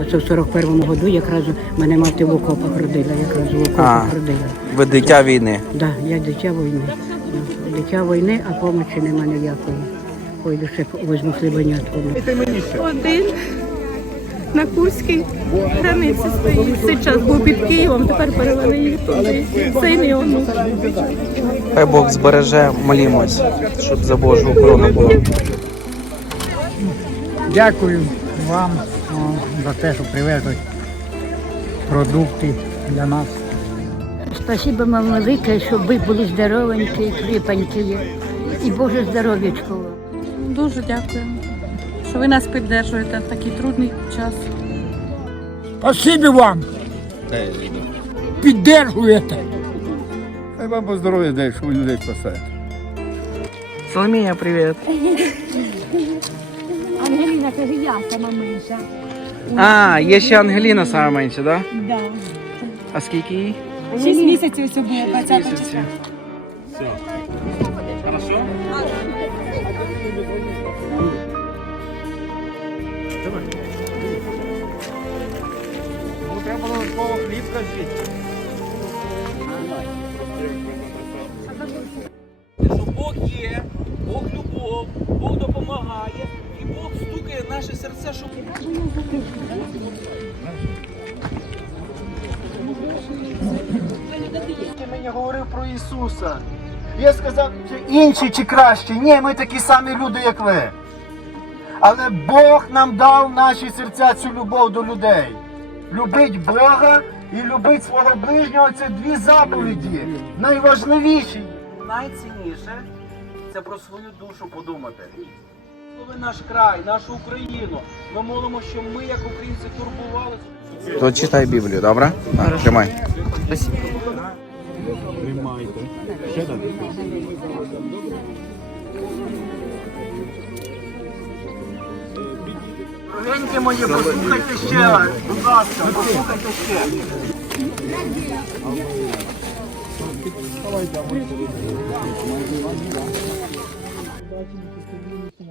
Оце в 41-му году якраз мене мати в окопах родила, якраз в А. окопах родила. Ви дитя війни. Да, я дитя війни. Да, Дитя війни, а помочі нема ніякої. Пойду ще возьму хлібанятку. Один на Курській границі стоїть. Цей час був під Києвом, тепер перевели їх туди. Син і онук. Хай Бог збереже, молімось, щоб за Божу охорону було. Дякую вам за те, що привезли продукти для нас. Спасибо вам велике, щоб ви були здоровенькі, кріпенькі. І Боже здоров'ячко вам. Дуже дякую, що ви нас підтримуєте в такий трудний час. Спасибі вам! Піддержуєте! Хай вам по здоров'я дай, що ви людей спасаєте. Соломія, привіт. Ангеліна каже, я сама менша. А, є ще Ангеліна саме менше, так? Да? А скільки їй? Шість місяців це було 20 Місяці. Що Бог є, Бог любов, Бог допомагає, наше серце, щоб Ти мені говорив про Ісуса. Я сказав, чи інші, чи кращі. Ні, ми такі самі люди, як ви. Але Бог нам дав в наші серця цю любов до людей. Любить Бога і любить свого ближнього це дві заповіді. Найважливіші. найцінніше це про свою душу подумати. Коли наш край, нашу Україну, ми молимо, щоб ми, як українці, турбувалися. То читай Біблію, добре? Тримай. Дорогенькі мої, послухайте ще. Будь ласка, послухайте ще.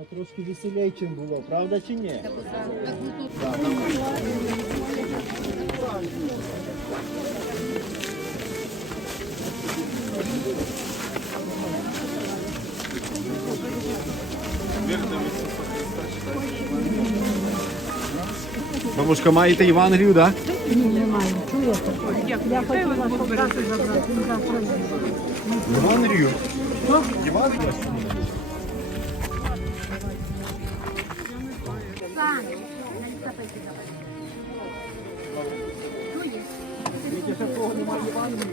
Трошки веселей, чим було, правда чи ні? Бабушка, маєте Євангелію, так? Євангелію? Євангелію? Ні, немає ванни.